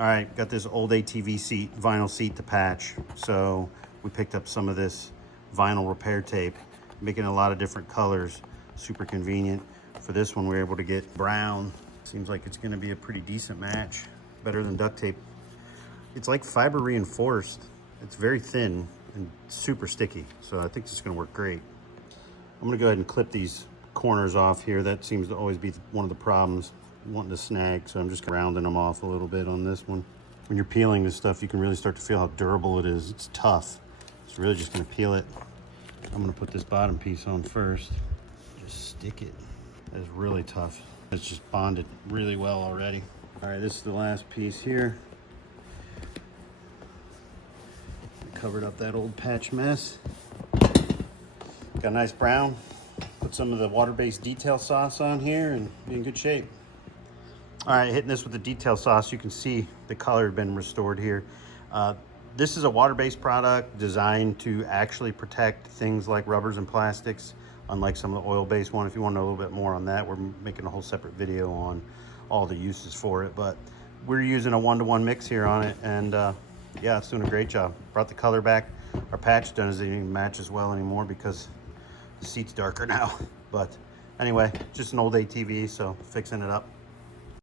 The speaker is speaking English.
All right, got this old ATV seat, vinyl seat to patch. So we picked up some of this vinyl repair tape, making a lot of different colors, super convenient. For this one, we were able to get brown. Seems like it's gonna be a pretty decent match, better than duct tape. It's like fiber reinforced. It's very thin and super sticky. So I think this is gonna work great. I'm gonna go ahead and clip these corners off here. That seems to always be one of the problems, wanting to snag. So I'm just rounding them off a little bit on this one. When you're peeling this stuff, you can really start to feel how durable it is. It's tough. It's really just gonna peel it. I'm gonna put this bottom piece on first. Just stick it. That's really tough. It's just bonded really well already. All right, this is the last piece here. Covered up that old patch mess. Got a nice brown. Put some of the water-based detail sauce on here and be in good shape. All right, hitting this with the detail sauce, you can see the color had been restored here. This is a water-based product designed to actually protect things like rubbers and plastics, unlike some of the oil-based one. If you want to know a little bit more on that, we're making a whole separate video on all the uses for it. But we're using a 1-to-1 mix here on it, and yeah, it's doing a great job. Brought the color back. Our patch doesn't even match as well anymore because the seat's darker now. But anyway, just an old ATV, so fixing it up.